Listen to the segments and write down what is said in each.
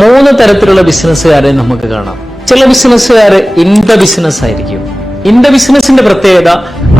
മൂന്ന് തരത്തിലുള്ള ബിസിനസ്സുകാരെ നമുക്ക് കാണാം. ചില ബിസിനസ്സുകാർ ഇൻ ദ ബിസിനസ് ആയിരിക്കും. ഇൻ ദ ബിസിനസിന്റെ പ്രത്യേകത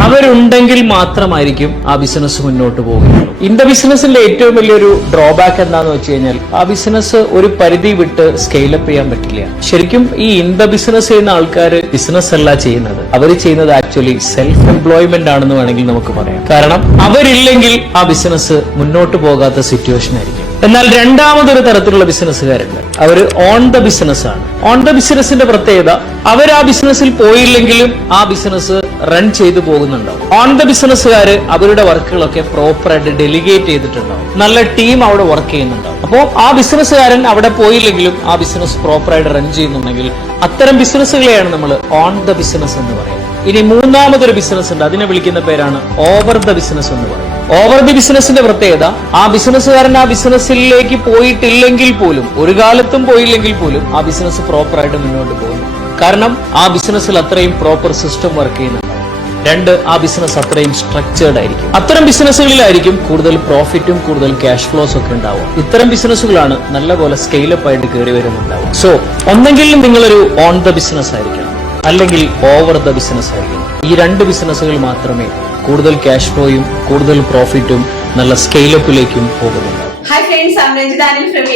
അവരുണ്ടെങ്കിൽ മാത്രമായിരിക്കും ആ ബിസിനസ് മുന്നോട്ട് പോകുന്നത്. ഇൻ ദ ബിസിനസിന്റെ ഏറ്റവും വലിയൊരു ഡ്രോബാക്ക് എന്താന്ന് വെച്ച് കഴിഞ്ഞാൽ ആ ബിസിനസ് ഒരു പരിധി വിട്ട് സ്കെയിലപ്പ് ചെയ്യാൻ പറ്റില്ല. ശരിക്കും ഈ ഇൻ ദ ബിസിനസ് ചെയ്യുന്ന ആൾക്കാർ ബിസിനസ് അല്ല ചെയ്യുന്നത്, അവർ ചെയ്യുന്നത് ആക്ച്വലി സെൽഫ് എംപ്ലോയ്മെന്റ് ആണെന്ന് വേണമെങ്കിൽ നമുക്ക് പറയാം. കാരണം അവരില്ലെങ്കിൽ ആ ബിസിനസ് മുന്നോട്ട് പോകാത്ത സിറ്റുവേഷൻ ആയിരിക്കും. എന്നാൽ രണ്ടാമതൊരു തരത്തിലുള്ള ബിസിനസ്സുകാരുണ്ട്, അവർ ഓൺ ദ ബിസിനസ് ആണ്. ഓൺ ദ ബിസിനസിന്റെ പ്രത്യേകത അവർ ആ ബിസിനസ്സിൽ പോയില്ലെങ്കിലും ആ ബിസിനസ് റൺ ചെയ്തു പോകുന്നുണ്ടാവും. ഓൺ ദ ബിസിനസ്സുകാർ അവരുടെ വർക്കുകളൊക്കെ പ്രോപ്പറായിട്ട് ഡെലിഗേറ്റ് ചെയ്തിട്ടുണ്ടാവും, നല്ല ടീം അവിടെ വർക്ക് ചെയ്യുന്നുണ്ടാവും. അപ്പോൾ ആ ബിസിനസ്സുകാരൻ അവിടെ പോയില്ലെങ്കിലും ആ ബിസിനസ് പ്രോപ്പറായിട്ട് റൺ ചെയ്യുന്നുണ്ടെങ്കിൽ അത്തരം ബിസിനസ്സുകളെയാണ് നമ്മൾ ഓൺ ദ ബിസിനസ് എന്ന് പറയുന്നത്. ഇനി മൂന്നാമതൊരു ബിസിനസ് ഉണ്ട്, അതിനെ വിളിക്കുന്ന പേരാണ് ഓവർ ദ ബിസിനസ് എന്ന് പറയുന്നത്. ഓവർ ദി ബിസിനസിന്റെ പ്രത്യേകത ആ ബിസിനസ്സുകാരൻ ആ ബിസിനസ്സിലേക്ക് പോയിട്ടില്ലെങ്കിൽ പോലും, ഒരു കാലത്തും പോയില്ലെങ്കിൽ പോലും ആ ബിസിനസ് പ്രോപ്പറായിട്ട് മുന്നോട്ട് പോകുന്നു. കാരണം ആ ബിസിനസ്സിൽ അത്രയും പ്രോപ്പർ സിസ്റ്റം വർക്ക് ചെയ്യുന്നുണ്ട്. രണ്ട്, ആ ബിസിനസ് അത്രയും സ്ട്രക്ചേർഡ് ആയിരിക്കും. അത്തരം ബിസിനസ്സുകളിലായിരിക്കും കൂടുതൽ പ്രോഫിറ്റും കൂടുതൽ ക്യാഷ് ഫ്ലോസ് ഒക്കെ ഉണ്ടാവുക. ഇത്തരം ബിസിനസ്സുകളാണ് നല്ലപോലെ സ്കെയിലപ്പ് ആയിട്ട് കയറി വരുന്നുണ്ടാവുക. സോ ഒന്നെങ്കിൽ നിങ്ങളൊരു ഓൺ ദ ബിസിനസ് ആയിരിക്കണം, അല്ലെങ്കിൽ ഓവർ ദ ബിസിനസ് ആയിരിക്കണം. ഈ രണ്ട് ബിസിനസ്സുകൾ മാത്രമേ കൂടുതൽ ക്യാഷ് ഫ്ലോയും കൂടുതൽ പ്രോഫിറ്റും നല്ല സ്കെയിലപ്പിലേക്കും പോകുന്നുണ്ട്. Hi friends, I'm Ranjit Daniel from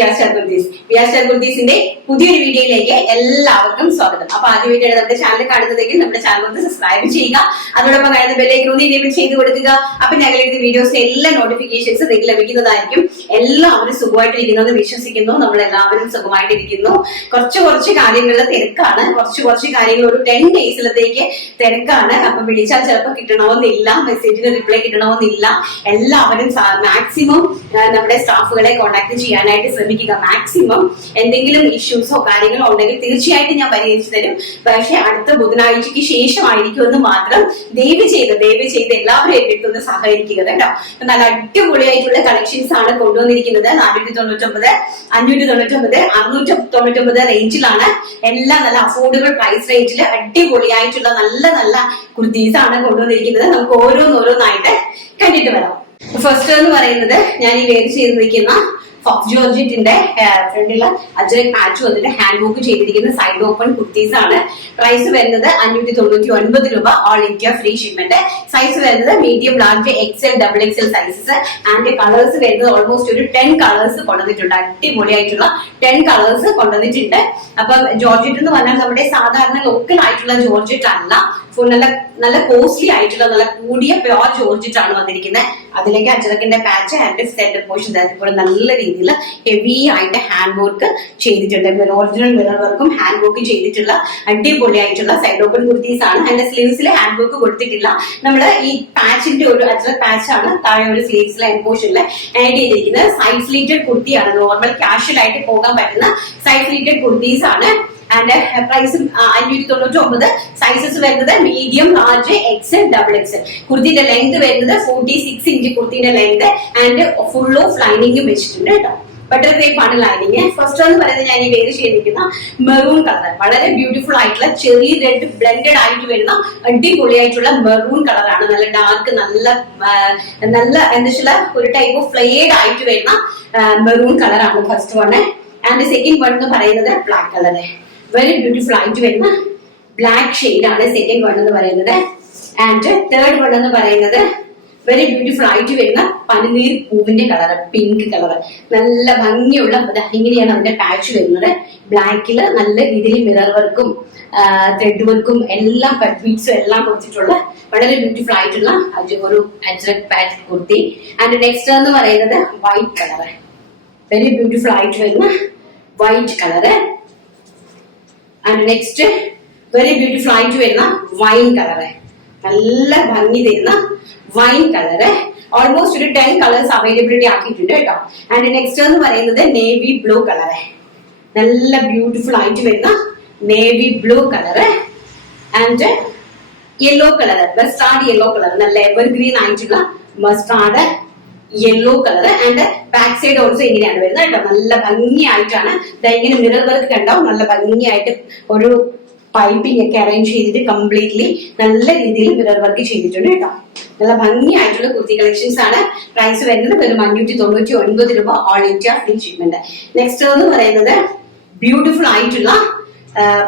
Vyas കുർത്തീസിന്റെ പുതിയൊരു വീഡിയോയിലേക്ക് എല്ലാവർക്കും സ്വാഗതം. അപ്പൊ ആദ്യമായിട്ടാണ് നമ്മുടെ ചാനൽ കാണുന്നതെങ്കിൽ നമ്മുടെ ചാനൽ ഒന്ന് സബ്സ്ക്രൈബ് ചെയ്യുക, അതോടൊപ്പം കാണുന്ന ബെല്ലൈക്കൺ ഒന്ന് എനേബിൾ ചെയ്ത് കൊടുക്കുക. അപ്പൊ ഞങ്ങളുടെ വീഡിയോസ് എല്ലാ നോട്ടിഫിക്കേഷൻസ് നിങ്ങൾക്ക് ലഭിക്കുന്നതായിരിക്കും. എല്ലാവരും സുഖമായിട്ടിരിക്കുന്നു വിശ്വസിക്കുന്നു. നമ്മളെല്ലാവരും സുഖമായിട്ടിരിക്കുന്നു. കുറച്ച് കാര്യങ്ങളുടെ തിരക്കാണ്, കുറച്ച് കാര്യങ്ങൾ ഒരു 10 ഡേയ്സിലത്തേക്ക് തിരക്കാണ്. അപ്പൊ വിളിച്ചാൽ ചിലപ്പോൾ കിട്ടണമെന്നില്ല, മെസ്സേജിന് റിപ്ലൈ കിട്ടണമെന്നില്ല. എല്ലാവരും മാക്സിമം നമ്മുടെ സ്റ്റാഫുകളെ കോൺടാക്ട് ചെയ്യാനായിട്ട് ശ്രമിക്കുക. മാക്സിമം എന്തെങ്കിലും ഇഷ്യൂസോ കാര്യങ്ങളോ ഉണ്ടെങ്കിൽ തീർച്ചയായിട്ടും ഞാൻ പരിഹരിച്ചു തരും. പക്ഷെ അടുത്ത ബുധനാഴ്ചക്ക് ശേഷമായിരിക്കും എന്ന് മാത്രം ദയവ് ചെയ്ത് എല്ലാവരും എടുത്തൊന്ന് സഹകരിക്കുക കേട്ടോ. നല്ല അടിപൊളിയായിട്ടുള്ള കളക്ഷൻസ് ആണ് കൊണ്ടുവന്നിരിക്കുന്നത്. 499, 599, 699 റേഞ്ചിലാണ്. എല്ലാം നല്ല അഫോർഡബിൾ പ്രൈസ് റേഞ്ചിൽ അടിപൊളിയായിട്ടുള്ള നല്ല കുർത്തീസ് ആണ് കൊണ്ടുവന്നിരിക്കുന്നത്. നമുക്ക് ഓരോന്നായിട്ട് കണ്ടിട്ട് വരാം. ഫസ്റ്റ് എന്ന് പറയുന്നത് ഞാൻ ഈ വേർ ചെയ്തിരിക്കുന്ന ഫോക്സ് ജോർജറ്റിന്റെ ഫ്രണ്ടിലുള്ള അജ്രക് പാച്ച് വന്നിട്ട് ഹാൻഡ് വർക്ക് ചെയ്തിരിക്കുന്ന സൈഡ് ഓപ്പൺ കുർത്തീസ് ആണ്. പ്രൈസ് വരുന്നത് 599 രൂപ, all India free shipment. Size വരുന്നത് medium, large, XL, XXL sizes. And colours വരുന്നത് ഓൾമോസ്റ്റ് ഒരു 10 കളേഴ്സ് കൊണ്ടുവന്നിട്ടുണ്ട്. അടിപൊളിയായിട്ടുള്ള 10 കളേഴ്സ് കൊണ്ടുവന്നിട്ടുണ്ട്. അപ്പൊ ജോർജറ്റ് എന്ന് പറഞ്ഞാൽ നമ്മുടെ സാധാരണ ലോക്കൽ ആയിട്ടുള്ള ജോർജറ്റ് അല്ല, ഫുൾ നല്ല കോസ്റ്റ്ലി ആയിട്ടുള്ള നല്ല കൂടിയ പ്യോർ ജോർജറ്റ് ആണ് വന്നിരിക്കുന്നത്. അതിലേക്ക് അജ്രക്കിന്റെ പാച്ച് ആൻഡ് സെന്റർ പോർഷൻ അതുപോലെ നല്ല രീതിയിൽ ഹെവി ആയിട്ട് ഹാൻഡ് വർക്ക് ചെയ്തിട്ടുണ്ട്. ഒറിജിനൽ മിറർ വർക്കും ഹാൻഡ് വർക്ക് ചെയ്തിട്ടുള്ള അടിപൊളിയായിട്ടുള്ള സൈഡ് ഓപ്പൺ കുർത്തീസ് ആണ്. അതിന്റെ സ്ലീവ്സിൽ ഹാൻഡ് വർക്ക് കൊടുത്തിട്ടില്ല. നമ്മള് ഈ പാച്ചിന്റെ ഒരു അജ്രക് പാച്ച് ആണ് താഴെ ഒരു സ്ലീവ്സിലെ പോർഷനിൽ ആഡ് ചെയ്തിരിക്കുന്നത്. സൈഡ് സ്ലീറ്റഡ് കുർത്തിയാണ്, നോർമൽ കാഷ്വൽ ആയിട്ട് പോകാൻ പറ്റുന്ന സൈഡ് സ്ലീറ്റഡ് കുർത്തീസ് ആണ്. And price 599. സൈസസ് വരുന്നത് മീഡിയം, ലാർജ്, XL, XXL. കുർത്തിയുടെ ലെങ്ത് വരുന്നത് 46 ഇഞ്ച് കുർത്തിയുടെ ലെങ്ത് ആൻഡ് ഫുൾ ഓഫ് ലൈനിങ്ങും വെച്ചിട്ടുണ്ട് കേട്ടോ. ബട്ടർ ക്രേപ്പ് ആണ് ലൈനിങ്. ഫസ്റ്റ് എന്ന് പറയുന്നത് ഞാൻ ഈ വേർ ചെയ്തിരിക്കുന്ന മെറൂൺ കളർ, വളരെ ബ്യൂട്ടിഫുൾ ആയിട്ടുള്ള ചെറി റെഡ് ബ്ലെൻഡഡ് ആയിട്ട് വരുന്ന അടിപൊളിയായിട്ടുള്ള മെറൂൺ കളറാണ്. നല്ല ഡാർക്ക്, നല്ല എന്താ വെച്ചാൽ ഒരു ടൈപ്പ് ഓഫ് ഫ്ലെയർഡ് ആയിട്ട് വരുന്ന മെറൂൺ കളറാണ് first one. And second one എന്ന് പറയുന്നത് ബ്ലാക്ക് കളർ, വെരി ബ്യൂട്ടിഫുൾ ആയിട്ട് വരുന്ന ബ്ലാക്ക് ഷെയ്ഡ് ആണ് സെക്കൻഡ് വൺ എന്ന് പറയുന്നത്. ആൻഡ് തേർഡ് വൺ എന്ന് പറയുന്നത് വെരി ബ്യൂട്ടിഫുൾ ആയിട്ട് വരുന്ന പനിനീർ പൂവിന്റെ കളർ, പിങ്ക് കളർ. നല്ല ഭംഗിയുള്ള ഇങ്ങനെയാണ് അതിന്റെ പാച്ച് വരുന്നത്. ബ്ലാക്കില് നല്ല രീതിയിൽ മിറർ വർക്കും ത്രെഡ് വർക്കും എല്ലാം കട്ട് ബീഡ്സും എല്ലാം കൊടുത്തിട്ടുള്ള വളരെ ബ്യൂട്ടിഫുൾ ആയിട്ടുള്ള ഒരു ajrak patch kurti. And next എന്ന് പറയുന്നത് വൈറ്റ് കളർ, വെരി ബ്യൂട്ടിഫുൾ ആയിട്ട് വരുന്ന white colour. And next very beautiful ആയിട്ട് വരുന്ന വൈൻ കളറ്, നല്ല ഭംഗി തരുന്ന വൈൻ കളറ്. ഓൾമോസ്റ്റ് ഒരു 10 കളേഴ്സ് അവൈലബിലിറ്റി ആക്കിയിട്ടുണ്ട് കേട്ടോ. ആൻഡ് നെക്സ്റ്റ് എന്ന് പറയുന്നത് നേവി ബ്ലൂ കളറ്, നല്ല ബ്യൂട്ടിഫുൾ ആയിട്ട് വരുന്ന navy blue colour. And yellow colour, mustard yellow colour, നല്ല എവർഗ്രീൻ ആയിട്ടുള്ള mustard yellow colour. And back side also ഇങ്ങനെയാണ് വരുന്നത് കേട്ടോ. നല്ല ഭംഗിയായിട്ടാണ് ഇങ്ങനെ മിറർ വർക്ക് കണ്ടോ, നല്ല ഭംഗിയായിട്ട് ഒരു പൈപ്പിംഗ് ഒക്കെ അറേഞ്ച് ചെയ്തിട്ട് കംപ്ലീറ്റ്ലി നല്ല രീതിയിൽ മിറർ വർക്ക് ചെയ്തിട്ടുണ്ട് കേട്ടോ. നല്ല ഭംഗിയായിട്ടുള്ള കുർത്തി കളക്ഷൻസ് ആണ്. പ്രൈസ് വരുന്നത് വെറും 599 രൂപ, all India free shipment. Next എന്ന് പറയുന്നത് ബ്യൂട്ടിഫുൾ ആയിട്ടുള്ള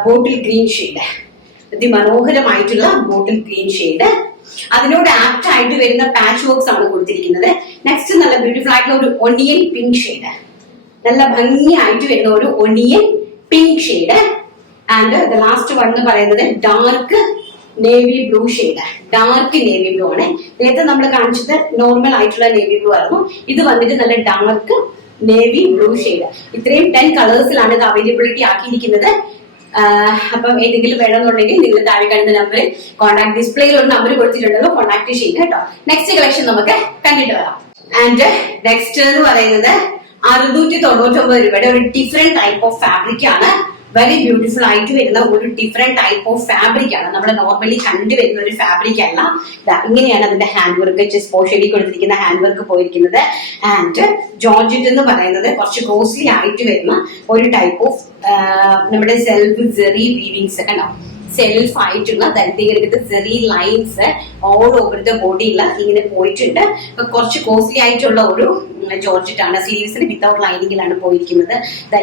ബോട്ടിൽ ഗ്രീൻ ഷെയ്ഡ്, അതിമനോഹരമായിട്ടുള്ള ബോട്ടിൽ ഗ്രീൻ ഷെയ്ഡ്. അതിനോട് ആപ്റ്റ് ആയിട്ട് വരുന്ന പാച്ച് വർക്ക്സ് ആണ് കൊടുത്തിരിക്കുന്നത്. നെക്സ്റ്റ് നല്ല ബ്യൂട്ടിഫുൾ ആയിട്ടുള്ള ഒരു ഒണിയൻ പിങ്ക് ഷെയ്ഡ്, നല്ല ഭംഗിയായിട്ട് വരുന്ന ഒരു onion pink shade. And the last one എന്ന് പറയുന്നത് dark navy blue shade, dark navy blue ആണ്. നേരത്തെ നമ്മൾ കാണിച്ചത് നോർമൽ ആയിട്ടുള്ള നേവി ബ്ലൂ ആയിരുന്നു. ഇത് വന്നിട്ട് നല്ല ഡാർക്ക് നേവി ബ്ലൂ ഷെയ്ഡ്. ഇത്രയും 10 കളേഴ്സിലാണ് ഇത് അവൈലബിലിറ്റി ആക്കിയിരിക്കുന്നത്. അപ്പം ഏതെങ്കിലും വേണമെന്നുണ്ടെങ്കിൽ നിങ്ങൾ താഴെ കാണുന്ന നമ്പറിൽ കോൺടാക്ട്, ഡിസ്പ്ലേയിൽ ഒരു നമ്പർ കൊടുത്തിട്ടുണ്ടല്ലോ, കോൺടാക്ട് ചെയ്യുക കേട്ടോ. നെക്സ്റ്റ് കളക്ഷൻ നമുക്ക് കണ്ടിട്ട് വരാം. ആൻഡ് നെക്സ്റ്റ് എന്ന് പറയുന്നത് 699 രൂപയുടെ ഒരു ഡിഫറെന്റ് ടൈപ്പ് ഓഫ് ഫാബ്രിക് ആണ്. വെരി ബ്യൂട്ടിഫുൾ ആയിട്ട് വരുന്ന ഒരു ഡിഫറെന്റ് ടൈപ്പ് ഓഫ് ഫാബ്രിക് ആണ്. നമ്മൾ നോർമലി കണ്ടുവരുന്ന ഒരു ഫാബ്രിക് അല്ല. ഇങ്ങനെയാണ് അതിന്റെ ഹാൻഡ് വർക്ക്, ചെസ്റ്റ് പോർഷനിൽ കൊടുത്തിരിക്കുന്ന ഹാൻഡ് വർക്ക് പോയിരിക്കുന്നത്. ആൻഡ് ജോർജറ്റ് എന്ന് പറയുന്നത് കുറച്ച് കോസ്റ്റ്ലി ആയിട്ട് വരുന്ന ഒരു ടൈപ്പ് ഓഫ് നമ്മുടെ സെൽഫ് ജെറി വീവിങ്സ് കണ്ടോ, സെൽഫ് ആയിട്ടുള്ള Jerry lines all over the ബോഡിയിൽ ഇങ്ങനെ പോയിട്ടുണ്ട്. കുറച്ച് കോസ്റ്റ്ലി ആയിട്ടുള്ള ഒരു ജോർജറ്റ് ആണ്. സ്ലീവ്സിന് വിത്തൗട്ട് ലൈനിങ്ങിലാണ് പോയിരിക്കുന്നത്.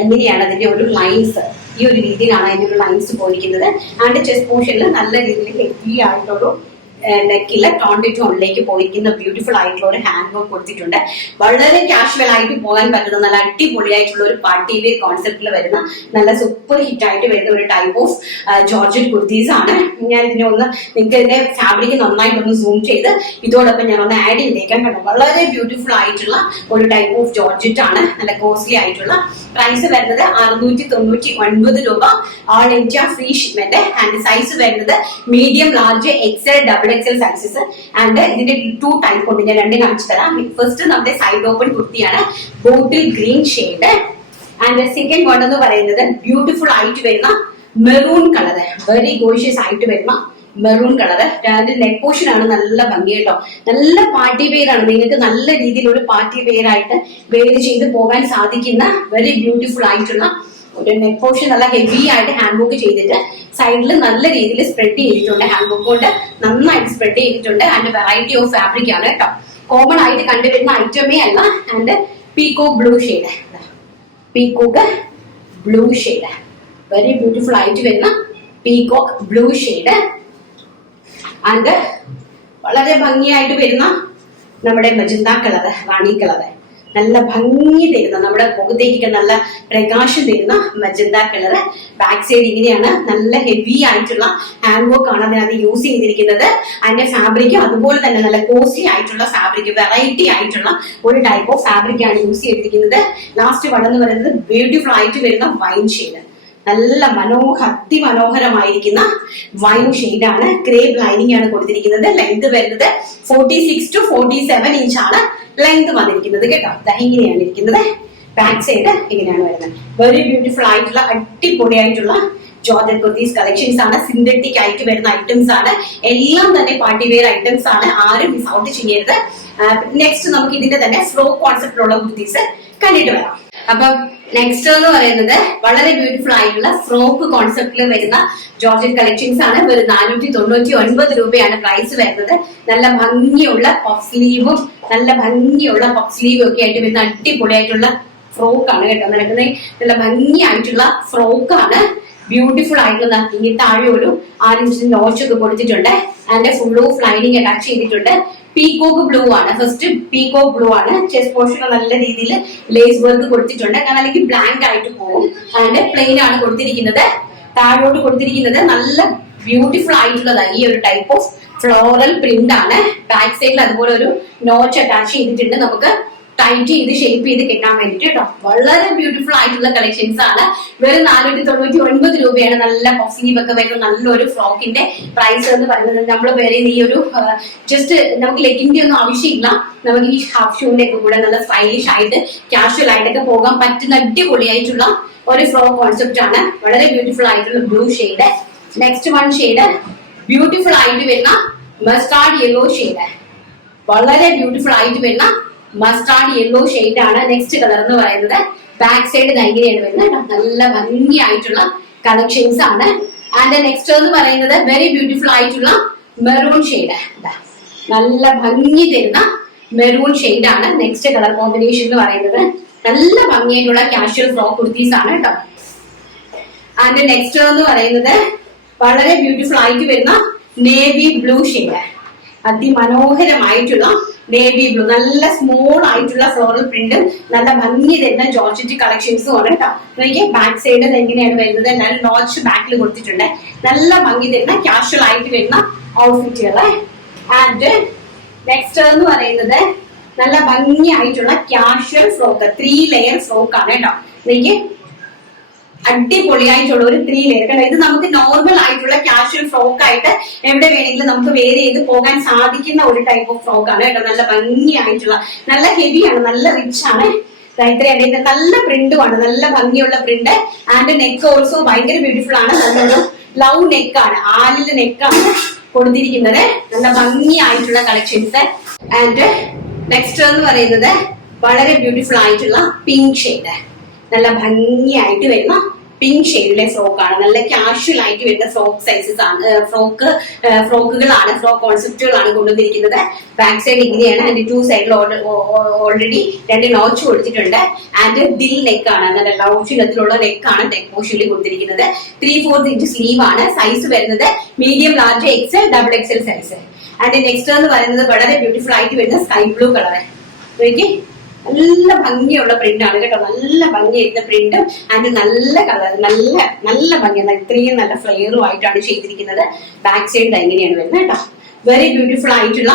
ഇങ്ങനെയാണ് അതിന്റെ ഒരു ലൈൻസ്, ഈ ഒരു രീതിയിലാണ് അതിന്റെ ഒരു ലൈൻസ് പോയിരിക്കുന്നത്. ആൻഡ് ചെസ്റ്റ് പോർഷനിൽ നല്ല രീതിയിൽ ഹെവി ആയിട്ടൊരു നെക്കില് ടോൺ ടോണിലേക്ക് പോയിരിക്കുന്ന ബ്യൂട്ടിഫുൾ ആയിട്ടുള്ള ഒരു ഹാൻഡ് വർക്ക് കൊടുത്തിട്ടുണ്ട്. വളരെ കാഷ്വൽ ആയിട്ട് പോകാൻ പറ്റുന്ന നല്ല അടിപൊളിയായിട്ടുള്ള ഒരു പാർട്ടി വെയർ കോൺസെപ്റ്റിൽ വരുന്ന നല്ല സൂപ്പർ ഹിറ്റ് ആയിട്ട് വരുന്ന ഒരു ടൈപ്പ് ഓഫ് ജോർജറ്റ് കുർത്തീസ് ആണ്. ഞാൻ ഇതിനെ ഒന്ന് നിങ്ങൾക്ക് ഇതിന്റെ ഫാബ്രിക് നന്നായിട്ടൊന്ന് സൂം ചെയ്ത് ഇതോടൊപ്പം ഞാൻ ഒന്ന് ആഡ് ചെയ്തേക്കാൻ കണ്ടു. വളരെ ബ്യൂട്ടിഫുൾ ആയിട്ടുള്ള ഒരു ടൈപ്പ് ഓഫ് ജോർജറ്റ് ആണ്. നല്ല കോസ്റ്റ്ലി ആയിട്ടുള്ള പ്രൈസ് വരുന്നത് 699 രൂപ. All India free shipment. And size വരുന്നത് medium, large, XL, double XL sizes. And ഇതിന്റെ 2 ടൈപ്പ് ഉണ്ട്, ഞാൻ 2 കാണിച്ചു തരാം. ഫസ്റ്റ് നമ്മുടെ സൈഡ് ഓപ്പൺ കുർത്തിയാണ്, ബോട്ടിൽ green shade. And second one എന്ന് പറയുന്നത് ബ്യൂട്ടിഫുൾ ആയിട്ട് വരുന്ന മെറൂൺ കളർ, വെരി ഗോഷ്യസ് ആയിട്ട് വരുന്ന മെറൂൺ കളർ. അതിന്റെ നെക്ക് പോർഷൻ ആണ് നല്ല ഭംഗി കേട്ടോ. നല്ല പാർട്ടി വെയർ ആണ്. നിങ്ങൾക്ക് നല്ല രീതിയിൽ ഒരു പാർട്ടി വെയർ ആയിട്ട് വെയർ ചെയ്ത് പോകാൻ സാധിക്കുന്ന വെരി ബ്യൂട്ടിഫുൾ ആയിട്ടുള്ള ഒരു നെക്ക് പോർഷൻ. നല്ല ഹെവി ആയിട്ട് ഹാൻഡ് വർക്ക് ചെയ്തിട്ട് സൈഡിൽ നല്ല രീതിയിൽ സ്പ്രെഡ് ചെയ്തിട്ടുണ്ട്. ഹാൻഡ് വർക്ക് കൊണ്ട് നന്നായിട്ട് സ്പ്രെഡ് ചെയ്തിട്ടുണ്ട്. ആൻഡ് വെറൈറ്റി ഓഫ് ഫാബ്രിക് ആണ് കേട്ടോ. കോമൺ ആയിട്ട് കണ്ടുവരുന്ന ഐറ്റമേ അല്ല. And peacock blue shade, peacock blue shade, very beautiful ആയിട്ട് വരുന്ന പീകോക്ക് ബ്ലൂ ഷെയ്ഡ്. ആൻഡ് വളരെ ഭംഗിയായിട്ട് വരുന്ന നമ്മുടെ മജന്ത കളർ, റാണി കളർ, നല്ല ഭംഗി തരുന്ന നമ്മുടെ മുഖത്തേക്ക് നല്ല പ്രകാശം തരുന്ന മജന്ത കളർ. ബാക്ക് സൈഡ് ഇങ്ങനെയാണ്. നല്ല ഹെവി ആയിട്ടുള്ള ഹാൻഡ് വർക്ക് ആണ് അതിനകത്ത് യൂസ് ചെയ്തിരിക്കുന്നത്. അതിന്റെ ഫാബ്രിക് അതുപോലെ തന്നെ നല്ല കോസ്റ്റ്ലി ആയിട്ടുള്ള ഫാബ്രിക്, വെറൈറ്റി ആയിട്ടുള്ള ഒരു ടൈപ്പ് ഓഫ് ഫാബ്രിക് ആണ് യൂസ് ചെയ്തിരിക്കുന്നത്. ലാസ്റ്റ് വൺ എന്ന് പറയുന്നത് ബ്യൂട്ടിഫുൾ ആയിട്ട് വരുന്ന വൈൻ ഷെയ്ഡ്, നല്ല അതിമനോഹരമായിരിക്കുന്ന വൈൻ ഷെയ്ഡ് ആണ്. ക്രേപ്പ് ലൈനിങ് ആണ് കൊടുത്തിരിക്കുന്നത്. ലെങ്ത് വരുന്നത് 46 to 47 ഇഞ്ച് ആണ് ലെങ്ത് വന്നിരിക്കുന്നത് കേട്ടോ. ഇങ്ങനെയാണ് ഇരിക്കുന്നത്. ബാക്ക് സൈഡ് ഇങ്ങനെയാണ് വരുന്നത്. വെരി ബ്യൂട്ടിഫുൾ ആയിട്ടുള്ള അടിപൊളിയായിട്ടുള്ള ജോർജറ്റ് കുർത്തീസ് കളക്ഷൻസ് ആണ്. സിന്തറ്റിക് ആയിട്ട് വരുന്ന ഐറ്റംസ് ആണ്. എല്ലാം തന്നെ പാർട്ടി വെയർ ഐറ്റംസ് ആണ്. ആരും മിസ് ഔട്ട് ചെയ്യരുത്. നെക്സ്റ്റ് നമുക്ക് ഇതിന്റെ തന്നെ ഫ്രോ കോൺസെപ്റ്റിലുള്ള കുർത്തീസ് കണ്ടിട്ട് വരാം. അപ്പൊ നെക്സ്റ്റ് എന്ന് പറയുന്നത് വളരെ ബ്യൂട്ടിഫുൾ ആയിട്ടുള്ള ഫ്രോക്ക് കോൺസെപ്റ്റിൽ വരുന്ന ജോർജറ്റ് കളക്ഷൻസ് ആണ്. വെറും 499 രൂപയാണ് പ്രൈസ് വരുന്നത്. നല്ല ഭംഗിയുള്ള പഫ് സ്ലീവും ഒക്കെ ആയിട്ട് വരുന്ന അടിപൊളിയായിട്ടുള്ള ഫ്രോക്ക് ആണ് കേട്ടോ. നടക്കുന്നത് നല്ല ഭംഗിയായിട്ടുള്ള ഫ്രോക്ക് ആണ്. ബ്യൂട്ടിഫുൾ ആയിട്ടുള്ള ഇനി താഴെ ഒരു 6 ഇഞ്ച് നോച്ച് ഒക്കെ കൊടുത്തിട്ടുണ്ട്. അതിന്റെ ഫുൾ ഓഫ് ലൈനിങ് അറ്റാച്ച് ചെയ്തിട്ടുണ്ട്. പീകോക്ക് ബ്ലൂ ആണ്. ഫസ്റ്റ് പീകോക്ക് ബ്ലൂ ആണ്. ചെസ്റ്റ് പോർഷൻ നല്ല രീതിയിൽ ലേസ് വർക്ക് കൊടുത്തിട്ടുണ്ട്. കാരണം അല്ലെങ്കിൽ ബ്ലാങ്ക് ആയിട്ട് പോകും. അതിന്റെ പ്ലെയിൻ ആണ് കൊടുത്തിരിക്കുന്നത്. താഴോട്ട് കൊടുത്തിരിക്കുന്നത് നല്ല ബ്യൂട്ടിഫുൾ ആയിട്ടുള്ളതാണ്. ഈ ഒരു ടൈപ്പ് ഓഫ് ഫ്ലോറൽ പ്രിന്റ് ആണ്. ബാക്ക് സൈഡിൽ അതുപോലെ ഒരു നോച്ച് അറ്റാച്ച് ചെയ്തിട്ടുണ്ട്. നമുക്ക് ടൈറ്റ് ചെയ്ത് ഷേപ്പ് ചെയ്ത് കെട്ടാൻ വേണ്ടിട്ട് കേട്ടോ. വളരെ ബ്യൂട്ടിഫുൾ ആയിട്ടുള്ള കളക്ഷൻസ് ആണ്. വെറും 499 രൂപയാണ്. നല്ല പഫ് സ്ലീവ് ഒക്കെ വരുന്ന നല്ലൊരു ഫ്രോക്കിന്റെ പ്രൈസ് എന്ന് പറയുന്നത്. നമ്മൾ വേറെ ഈ ഒരു ജസ്റ്റ് നമുക്ക് ലെഗിന്റെ ഒന്നും ആവശ്യമില്ല. നമുക്ക് ഈ ഹാഫ് ഷൂവിന്റെ ഒക്കെ കൂടെ നല്ല സ്റ്റൈലിഷ് ആയിട്ട് കാഷ്വൽ ആയിട്ടൊക്കെ പോകാൻ പറ്റുന്ന അടിപൊളിയായിട്ടുള്ള ഒരു ഫ്രോക്ക് കോൺസെപ്റ്റ് ആണ്. വളരെ ബ്യൂട്ടിഫുൾ ആയിട്ടുള്ള blue shade. Next one shade beautiful ആയിട്ട് വരുന്ന മസ്റ്റാർഡ് യെല്ലോ ഷെയ്ഡ്. വളരെ ബ്യൂട്ടിഫുൾ ആയിട്ട് വരുന്ന മസ്റ്റാർഡ് യെല്ലോ ഷെയ്ഡ് ആണ് നെക്സ്റ്റ് കളർ എന്ന് പറയുന്നത്. ബാക്ക് സൈഡ് ഇങ്ങനെയാണ് വരുന്നത്. നല്ല ഭംഗിയായിട്ടുള്ള കളക്ഷൻസ് ആണ്. ആൻഡ് നെക്സ്റ്റ് എന്ന് പറയുന്നത് വെരി ബ്യൂട്ടിഫുൾ ആയിട്ടുള്ള മെറൂൺ ഷെയ്ഡ്. നല്ല ഭംഗി തരുന്ന മെറൂൺ ഷെയ്ഡ് ആണ് നെക്സ്റ്റ് കളർ കോമ്പിനേഷൻ എന്ന് പറയുന്നത്. നല്ല ഭംഗിയായിട്ടുള്ള കാഷ്വൽ ഫ്രോക്ക് കുർത്തീസ് ആണ് കേട്ടോ. ആൻഡ് നെക്സ്റ്റ് എന്ന് പറയുന്നത് വളരെ ബ്യൂട്ടിഫുൾ ആയിട്ട് വരുന്ന നേവി ബ്ലൂ ഷെയ്ഡ്, അതിമനോഹരമായിട്ടുള്ള നേവി ബ്ലൂ, നല്ല സ്മോൾ ആയിട്ടുള്ള ഫ്ലോറൽ പ്രിന്റും നല്ല ഭംഗി തരുന്ന ജോർജറ്റ് കളക്ഷൻസും ആണ് കേട്ടോ. എനിക്ക് ബാക്ക് സൈഡ് എങ്ങനെയാണ് വരുന്നത്, ഞാൻ നോച്ച് ബാക്കിൽ കൊടുത്തിട്ടുണ്ട്. നല്ല ഭംഗി തരുന്ന കാഷ്വൽ ആയിട്ട് വരുന്ന ഔട്ട്ഫിറ്റുകള്. ആൻഡ് നെക്സ്റ്റ് എന്ന് പറയുന്നത് നല്ല ഭംഗിയായിട്ടുള്ള കാഷ്വൽ ഫ്രോക്ക്, 3 ലെയർ ഫ്രോക്ക് ആണ് കേട്ടോ. എനിക്ക് അടിപൊളിയായിട്ടുള്ള ഒരു 3 ലെയർ കണ്ടോ. ഇത് നമുക്ക് നോർമൽ ആയിട്ടുള്ള കാഷ്വൽ ഫ്രോക്ക് ആയിട്ട് എവിടെ വേണമെങ്കിലും നമുക്ക് വെയർ ചെയ്ത് പോകാൻ സാധിക്കുന്ന ഒരു ടൈപ്പ് ഓഫ് ഫ്രോക്ക് ആണ് കേട്ടോ. നല്ല ഭംഗിയായിട്ടുള്ള, നല്ല ഹെവിയാണ്, നല്ല റിച്ച് ആണ്. ഇത്രയും നല്ല പ്രിന്റുമാണ്, നല്ല ഭംഗിയുള്ള പ്രിന്റ്. ആൻഡ് നെക്ക് ഓൾസോ ഭയങ്കര ബ്യൂട്ടിഫുൾ ആണ്. നല്ലൊരു ലവ് നെക്കാണ്, ആലിന്റെ നെക്കാണ് കൊടുത്തിരിക്കുന്നത്. നല്ല ഭംഗിയായിട്ടുള്ള കളക്ഷൻസ്. ആൻഡ് നെക്സ്റ്റ് എന്ന് പറയുന്നത് വളരെ ബ്യൂട്ടിഫുൾ ആയിട്ടുള്ള പിങ്ക് ഷെയ്ഡ്, നല്ല ഭംഗിയായിട്ട് വരുന്ന പിങ്ക് ഷെയ്ഡിലെ ഫ്രോക്കാണ്. നല്ല കാഷ്വൽ ആയിട്ട് വരുന്ന ഫ്രോക്ക് സൈസസ് ആണ്, ഫ്രോക്കുകളാണ്, ഫ്രോക്ക് കോൺസെപ്റ്റുകളാണ് കൊണ്ടുവന്നിരിക്കുന്നത്. ബാക്ക് സൈഡ് ഇങ്ങനെയാണ്. അതിന്റെ 2 സൈഡിൽ ഓൾറെഡി 2 നോച്ച് കൊടുത്തിട്ടുണ്ട്. ആൻഡ് ദിൽ നെക്കാണ്, നല്ല ലൗഷിനത്തിലുള്ള നെക്കാണ് നെക്ക് പോർഷനിൽ കൊടുത്തിരിക്കുന്നത്. 3/4 ഇഞ്ച് സ്ലീവ് ആണ്. സൈസ് വരുന്നത് medium, large, XL, double XL size. And next എന്ന് പറയുന്നത് വളരെ ബ്യൂട്ടിഫുൾ ആയിട്ട് വരുന്ന സ്കൈ ബ്ലൂ കളറ്. നല്ല ഭംഗിയുള്ള പ്രിന്റ് ആണ് കേട്ടോ, നല്ല ഭംഗിയായിരുന്ന പ്രിന്റും ആൻഡ് നല്ല കളർ, നല്ല ഭംഗിയാണ്. ഇത്രയും നല്ല ഫ്ലെയറും ആയിട്ടാണ് ചെയ്തിരിക്കുന്നത്. ബാക്ക് സൈഡ് എങ്ങനെയാണ് വരുന്നത് കേട്ടോ. വെരി ബ്യൂട്ടിഫുൾ ആയിട്ടുള്ള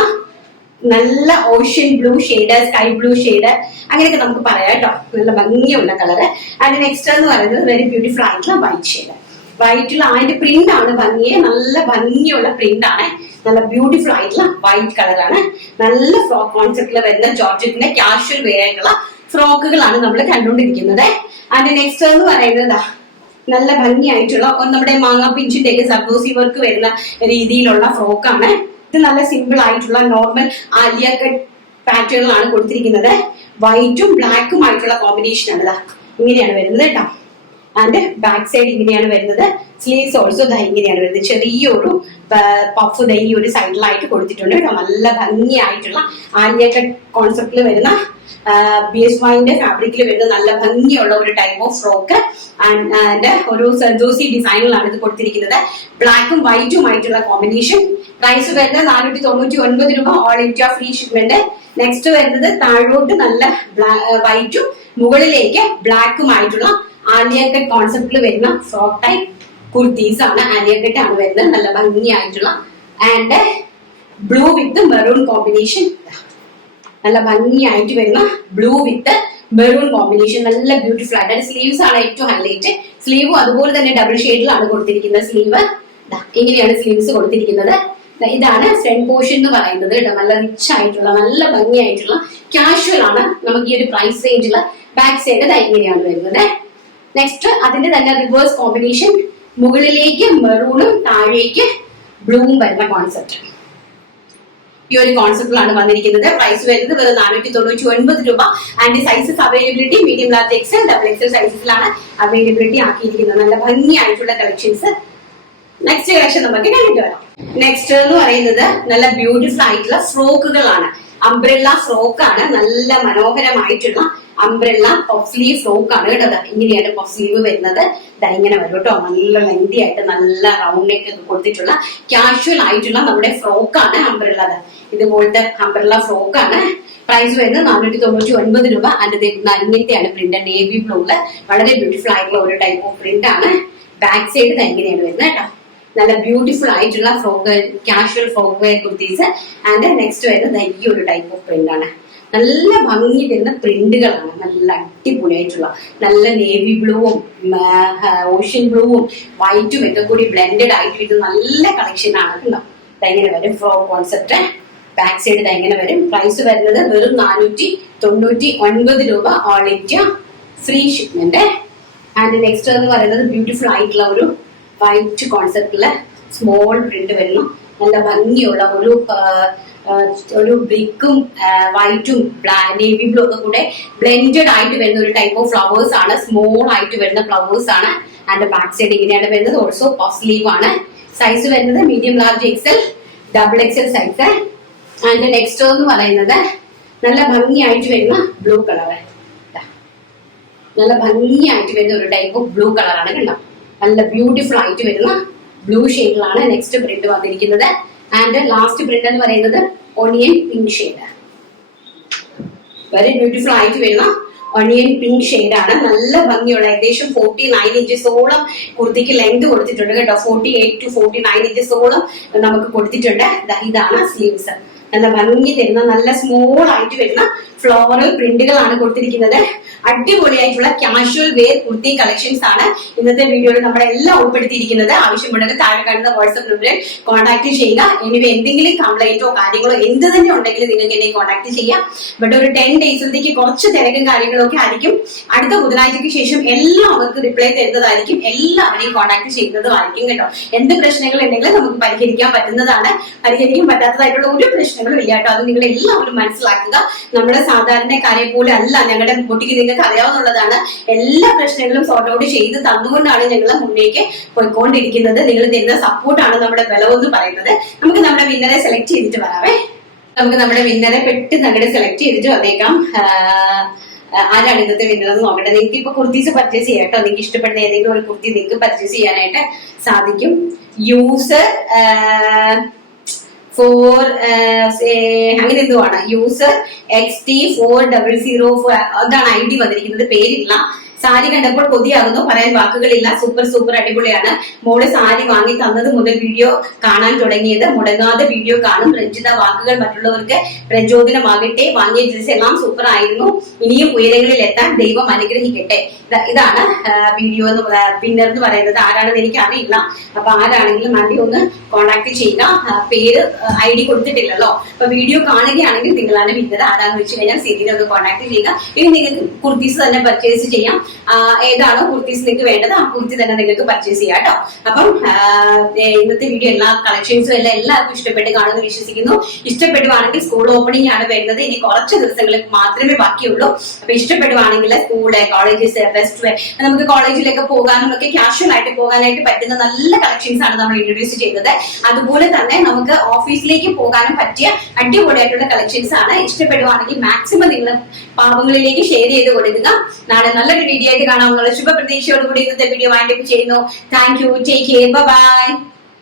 നല്ല ocean blue shade, sky blue shade, അങ്ങനെയൊക്കെ നമുക്ക് പറയാം കേട്ടോ. നല്ല ഭംഗിയുള്ള കളറ്. ആൻഡ് നെക്സ്റ്റ് എന്ന് പറയുന്നത് വെരി ബ്യൂട്ടിഫുൾ ആയിട്ടുള്ള വൈറ്റ് ഷെയ്ഡ്. വൈറ്റിൽ അതിന്റെ പ്രിന്റ് ആണ് ഭംഗിയെ, നല്ല ഭംഗിയുള്ള പ്രിന്റ് ആണ്. നല്ല ബ്യൂട്ടിഫുൾ ആയിട്ടുള്ള വൈറ്റ് കളറാണ്. നല്ല ഫ്രോക്ക് കോൺസെപ്റ്റിൽ വരുന്ന ജോർജറ്റിന്റെ കാഷ്വൽ വെയർ ആയിട്ടുള്ള ഫ്രോക്കുകളാണ് നമ്മൾ കണ്ടുകൊണ്ടിരിക്കുന്നത്. അതിന്റെ നെക്സ്റ്റ് എന്ന് പറയുന്നത് നല്ല ഭംഗിയായിട്ടുള്ള നമ്മുടെ മാങ്ങ പിഞ്ചിന്റെ ഒക്കെ സർദോസി വർക്ക് വരുന്ന രീതിയിലുള്ള ഫ്രോക്കാണ്. ഇത് നല്ല സിമ്പിൾ ആയിട്ടുള്ള നോർമൽ ആലിയ കട്ട് പാറ്റേണിലാണ് കൊടുത്തിരിക്കുന്നത്. വൈറ്റും ബ്ലാക്കും ആയിട്ടുള്ള കോമ്പിനേഷൻ ആണ്. ഇങ്ങനെയാണ് വരുന്നത് കേട്ടോ. ആൻഡ് ബാക്ക് സൈഡ് ഇങ്ങനെയാണ് വരുന്നത്. സ്ലീവ്സ് ഓൾസോ ഇങ്ങനെയാണ് വരുന്നത്. ചെറിയൊരു പഫ് ഈ ഒരു സൈഡിലായിട്ട് കൊടുത്തിട്ടുണ്ട് കേട്ടോ. നല്ല ഭംഗിയായിട്ടുള്ള ആലിയ കട്ട് കോൺസെപ്റ്റിൽ വരുന്ന BSYന്റെ ഫാബ്രിക്കിൽ വരുന്ന നല്ല ഭംഗിയുള്ള ഒരു ടൈപ്പ് ഓഫ് ഫ്രോക്ക്. ആൻഡ് ഒരു സർദോസി ഡിസൈനിലാണ് ഇത് കൊടുത്തിരിക്കുന്നത്. ബ്ലാക്കും വൈറ്റും ആയിട്ടുള്ള കോമ്പിനേഷൻ. പ്രൈസ് വരുന്നത് 499 രൂപ, all India free shipment. Next വരുന്നത് താഴോട്ട് നല്ല വൈറ്റും മുകളിലേക്ക് ബ്ലാക്കും ആയിട്ടുള്ള ആലിയ കട്ട് കോൺസെപ്റ്റിൽ വരുന്ന ഫ്രോക്ക് ടൈപ്പ് കുർത്തീസ് ആണ്. ആലിയ കട്ട് ആണ് വരുന്നത്. നല്ല ഭംഗിയായിട്ടുള്ള and blue with maroon combination. നല്ല ഭംഗിയായിട്ട് വരുന്ന ബ്ലൂ വിത്ത് മെറൂൺ കോമ്പിനേഷൻ. നല്ല ബ്യൂട്ടിഫുൾ ആയിട്ട്. സ്ലീവ്സ് ആണ് ഏറ്റവും ഹൈലൈറ്റ്. സ്ലീവും അതുപോലെ തന്നെ ഡബിൾ ഷെയ്ഡിലാണ് കൊടുത്തിരിക്കുന്നത്. സ്ലീവ് ഇങ്ങനെയാണ് സ്ലീവ്സ് കൊടുത്തിരിക്കുന്നത്. ഇതാണ് ഫ്രണ്ട് പോർഷൻ എന്ന് പറയുന്നത് കേട്ടോ. നല്ല റിച്ച് ആയിട്ടുള്ള, നല്ല ഭംഗിയായിട്ടുള്ള കാഷ്വൽ ആണ്. നമുക്ക് ഈ ഒരു പ്രൈസ് റേഞ്ചിൽ ബാക്ക് സൈഡ് ഇങ്ങനെയാണ് വരുന്നത്. നെക്സ്റ്റ് അതിന്റെ തന്നെ റിവേഴ്സ് കോമ്പിനേഷൻ. മുകളിലേക്ക് മെറൂണും താഴേക്ക് ബ്ലൂവും വരുന്ന കോൺസെപ്റ്റ്. ഈ ഒരു കോൺസെപ്റ്റിലാണ് വന്നിരിക്കുന്നത്. പ്രൈസ് വരുന്നത് വെറും 499 രൂപ. And sizes availability medium, large, XL, double XL സൈസസിലാണ് അവൈലബിലിറ്റി ആക്കിയിരിക്കുന്നത്. നല്ല ഭംഗിയായിട്ടുള്ള കളക്ഷൻസ്. നെക്സ്റ്റ് കളക്ഷൻ നമുക്ക് കണ്ടിട്ട് വരാം. നെക്സ്റ്റ് എന്ന് പറയുന്നത് നല്ല ബ്യൂട്ടിഫുൾ ആയിട്ടുള്ള ഫ്രോക്കുകളാണ്. അംബ്രെല്ല ഫ്രോക്കാണ്. നല്ല മനോഹരമായിട്ടുള്ള അംബ്രെല്ല പഫ് സ്ലീവ് ഫ്രോക്ക് ആണ് കേട്ടോ. ഇങ്ങനെയാണ് പഫ് സ്ലീവ് വരുന്നത്. ഇങ്ങനെ വരും കേട്ടോ. നല്ല ലെങ്തി ആയിട്ട് നല്ല റൗണ്ട് നെക്ക് കൊടുത്തിട്ടുള്ള കാഷ്വൽ ആയിട്ടുള്ള നമ്മുടെ ഫ്രോക്കാണ് അംബ്രെല്ല. ഇതുപോലത്തെ അംബ്രെല്ല ഫ്രോക്കാണ്. പ്രൈസ് വരുന്നത് 499 രൂപ. അതിന്റെ ഇങ്ങനത്തെയാണ് പ്രിന്റ്, നേവി ബ്ലൂല്. വളരെ ബ്യൂട്ടിഫുൾ ആയിട്ടുള്ള ഒരു ടൈപ്പ് ഓഫ് പ്രിന്റ് ആണ്. ബാക്ക് സൈഡ് എങ്ങനെയാണ് വരുന്നത് കേട്ടോ. നല്ല ബ്യൂട്ടിഫുൾ ആയിട്ടുള്ള frock, casual frock wear kurtis. And next വരുന്നത് ഈ ഒരു ടൈപ്പ് ഓഫ് പ്രിന്റ് ആണ്. നല്ല ഭംഗി തരുന്ന പ്രിന്റുകളാണ്. നല്ല അടിപൊളിയായിട്ടുള്ള നല്ല നേവി ബ്ലൂവും ഓഷ്യൻ ബ്ലൂവും വൈറ്റും ഒക്കെ കൂടി ബ്ലെൻഡഡ് ആയിട്ട് ഇത് നല്ല കളക്ഷൻ ആണ് കേട്ടോ. ഇതെങ്ങനെ വരും ഫ്രോക്ക് കോൺസെപ്റ്റ്. ബാക്ക് സൈഡ് എങ്ങനെ വരും. പ്രൈസ് വരുന്നത് വെറും 499 രൂപ, all India free shipment. And next എന്ന് പറയുന്നത് ബ്യൂട്ടിഫുൾ ആയിട്ടുള്ള ഒരു വൈറ്റ് കോൺസെപ്റ്റില് സ്മോൾ പ്രിന്റ് വരുന്നു. നല്ല ഭംഗിയുള്ള ഒരു ബ്രിക്കും വൈറ്റും നേവി ബ്ലൂ ഒക്കെ കൂടെ ബ്ലെൻഡഡ് ആയിട്ട് വരുന്ന ഒരു ടൈപ്പ് ഓഫ് ഫ്ലവേഴ്സ് ആണ്. സ്മോൾ ആയിട്ട് വരുന്ന ഫ്ലവേഴ്സ് ആണ്. ആൻഡ് ബാക്ക് സൈഡ് ഇങ്ങനെയാണ് വരുന്നത്. ഓൾസോ പഫ് സ്ലീവ് ആണ്. സൈസ് വരുന്നത് medium, large, XL, double XL size. And next എന്ന് പറയുന്നത് നല്ല ഭംഗിയായിട്ട് വരുന്ന ബ്ലൂ കളർ. നല്ല ഭംഗിയായിട്ട് വരുന്ന ഒരു ടൈപ്പ് ഓഫ് ബ്ലൂ കളറാണ് കണ്ടോ. നല്ല ബ്യൂട്ടിഫുൾ ആയിട്ട് വരുന്ന ബ്ലൂ ഷെയ്ഡിലാണ് നെക്സ്റ്റ് പ്രിന്റ് വന്നിരിക്കുന്നത്. ആൻഡ് ലാസ്റ്റ് പ്രിന്റ് എന്ന് പറയുന്നത് onion pink shade, very beautiful ആയിട്ട് വരുന്ന ഒണിയൻ പിങ്ക് ഷെയ്ഡാണ്. നല്ല ഭംഗിയുള്ള ഏകദേശം 49 ഇഞ്ചസോളം കുർത്തിക്ക് ലെങ്ത് കൊടുത്തിട്ടുണ്ട് കേട്ടോ. 48 to 49 ഇഞ്ചസോളം നമുക്ക് കൊടുത്തിട്ടുണ്ട്. ഇതാണ് സ്ലീവ്സ്. നല്ല ഭംഗി തരുന്ന നല്ല സ്മോൾ ആയിട്ട് വരുന്ന ഫ്ലോറൽ പ്രിന്റുകളാണ് കൊടുത്തിരിക്കുന്നത്. അടിപൊളിയായിട്ടുള്ള കാഷ്വൽ വെയർ കുർത്തി കളക്ഷൻസ് ആണ് ഇന്നത്തെ വീഡിയോയിൽ നമ്മളെല്ലാം ഉൾപ്പെടുത്തിയിരിക്കുന്നത്. ആവശ്യമുണ്ടെങ്കിൽ താഴെ കാണുന്ന വാട്സ്ആപ്പ് നമ്പറിൽ കോൺടാക്ട് ചെയ്യുക. ഇനി എന്തെങ്കിലും കംപ്ലൈന്റോ കാര്യങ്ങളോ എന്ത് തന്നെ ഉണ്ടെങ്കിലും നിങ്ങൾക്ക് എന്നെ കോൺടാക്ട് ചെയ്യാം. ബട്ട് ഒരു 10 ഡേയ്സിലേക്ക് കുറച്ച് തിരക്കും കാര്യങ്ങളും ഒക്കെ ആയിരിക്കും. അടുത്ത ബുധനാഴ്ചയ്ക്ക് ശേഷം എല്ലാവർക്കും റിപ്ലൈ തരുന്നതായിരിക്കും, എല്ലാവരെയും കോൺടാക്ട് ചെയ്യുന്നതുമായിരിക്കും കേട്ടോ. എന്ത് പ്രശ്നങ്ങൾ ഉണ്ടെങ്കിലും നമുക്ക് പരിഹരിക്കാൻ പറ്റുന്നതാണ്. പരിഹരിക്കാൻ പറ്റാത്തതായിട്ടുള്ള ഒരു പ്രശ്നങ്ങളും ഇല്ല കേട്ടോ. അത് നിങ്ങൾ എല്ലാവരും മനസ്സിലാക്കുക. നമ്മുടെ സാധാരണക്കാരെ പോലെ അല്ല ഞങ്ങളുടെ ബുട്ടിക്ക്, നിങ്ങൾക്ക് അറിയാവുന്നതാണ്. എല്ലാ പ്രശ്നങ്ങളും സോർട്ട് ഔട്ട് ചെയ്ത് തന്നുകൊണ്ടാണ് ഞങ്ങൾ മുന്നേക്ക് പോയിക്കൊണ്ടിരിക്കുന്നത്. നിങ്ങൾ തരുന്ന സപ്പോർട്ടാണ് നമ്മുടെ ബലമെന്ന് പറയുന്നത്. നമുക്ക് നമ്മുടെ വിന്നറെ സെലക്ട് ചെയ്തിട്ട് വരാവേ. നമുക്ക് നമ്മുടെ വിന്നറെ പെട്ടെന്ന് അങ്ങോട്ട് സെലക്ട് ചെയ്തിട്ട് വന്നേക്കാം. ആരാണ് ഇന്നത്തെ വിന്നർ എന്ന് നോക്കട്ടെ. നിങ്ങൾക്ക് ഇപ്പൊ കുർത്തീസ് പർച്ചേസ് ചെയ്യാം കേട്ടോ. നിങ്ങൾക്ക് ഇഷ്ടപ്പെടുന്ന ഏതെങ്കിലും ഒരു കുർത്തി നിങ്ങൾക്ക് പർച്ചേസ് ചെയ്യാനായിട്ട് സാധിക്കും. യൂസർ അങ്ങനെ എന്തോ ആണ്, യൂസർ XT4004 അതാണ് ID വന്നിരിക്കുന്നത്. പേരില്ല. സാരി കണ്ടപ്പോൾ കൊതിയാകുന്നു, പറയാൻ വാക്കുകളില്ല. സൂപ്പർ സൂപ്പർ അടിപൊളിയാണ്. മോള് സാരി വാങ്ങി തന്നത് മുതൽ വീഡിയോ കാണാൻ തുടങ്ങിയത്. മുടങ്ങാതെ വീഡിയോ കാണും. രഞ്ജിത വാക്കുകൾ മറ്റുള്ളവർക്ക് പ്രചോദനമാകട്ടെ. വാങ്ങിയ ഡ്രസ് എല്ലാം സൂപ്പർ ആയിരുന്നു. ഇനിയും ഉയരങ്ങളിൽ എത്താൻ ദൈവം അനുഗ്രഹിക്കട്ടെ. ഇതാണ് വീഡിയോ എന്ന് വിന്നർ എന്ന് പറയുന്നത്. ആരാണെന്ന് എനിക്ക് അറിയില്ല. അപ്പൊ ആരാണെങ്കിലും ആദ്യം ഒന്ന് കോൺടാക്ട് ചെയ്യുക. പേര് ID കൊടുത്തിട്ടില്ലല്ലോ. അപ്പൊ വീഡിയോ കാണുകയാണെങ്കിൽ നിങ്ങളാണ് വിന്നർ. ആരാന്ന് വെച്ച് കഴിഞ്ഞാൽ സീരിയൽ ഒന്ന് കോൺടാക്ട് ചെയ്യുക. ഇനി നിങ്ങൾക്ക് കുർത്തീസ് തന്നെ പർച്ചേസ് ചെയ്യാം. ഏതാണോ കുർത്തീസ് നിങ്ങൾക്ക് വേണ്ടത് ആ കുർത്തി തന്നെ നിങ്ങൾക്ക് പർച്ചേസ് ചെയ്യാം കേട്ടോ. അപ്പം ഇന്നത്തെ വീഡിയോ എല്ലാ കളക്ഷൻസും എല്ലാവർക്കും ഇഷ്ടപ്പെട്ട് കാണുമെന്ന് വിശ്വസിക്കുന്നു. ഇഷ്ടപ്പെടുവാണെങ്കിൽ സ്കൂൾ ഓപ്പണിംഗ് ആണ് വരുന്നത്. ഇനി കുറച്ച് ദിവസങ്ങളിൽ മാത്രമേ ബാക്കിയുള്ളൂ. അപ്പൊ ഇഷ്ടപ്പെടുവാണെങ്കിൽ സ്കൂള്, കോളേജസ്, ഫെസ്റ്റ്, നമുക്ക് കോളേജിലൊക്കെ പോകാനും ഒക്കെ കാഷ്വൽ ആയിട്ട് പോകാനായിട്ട് പറ്റുന്ന നല്ല കളക്ഷൻസ് ആണ് നമ്മൾ ഇൻട്രൊഡ്യൂസ് ചെയ്തത്. അതുപോലെ തന്നെ നമുക്ക് ഓഫീസിലേക്ക് പോകാനും പറ്റിയ അടിപൊളിയായിട്ടുള്ള കളക്ഷൻസ് ആണ്. ഇഷ്ടപ്പെടുവാണെങ്കിൽ മാക്സിമം നിങ്ങൾ പാവങ്ങളിലേക്ക് ഷെയർ ചെയ്ത് കൊടുക്കുക. നാളെ നല്ലൊരു വീഡിയോ ആയിട്ട് കാണാമെന്നുള്ള ശുഭപ്രതീക്ഷയോടുകൂടി ഇന്നത്തെ വീഡിയോ വൈൻഡപ്പ് ചെയ്യുന്നു. Thank you. Take care. By.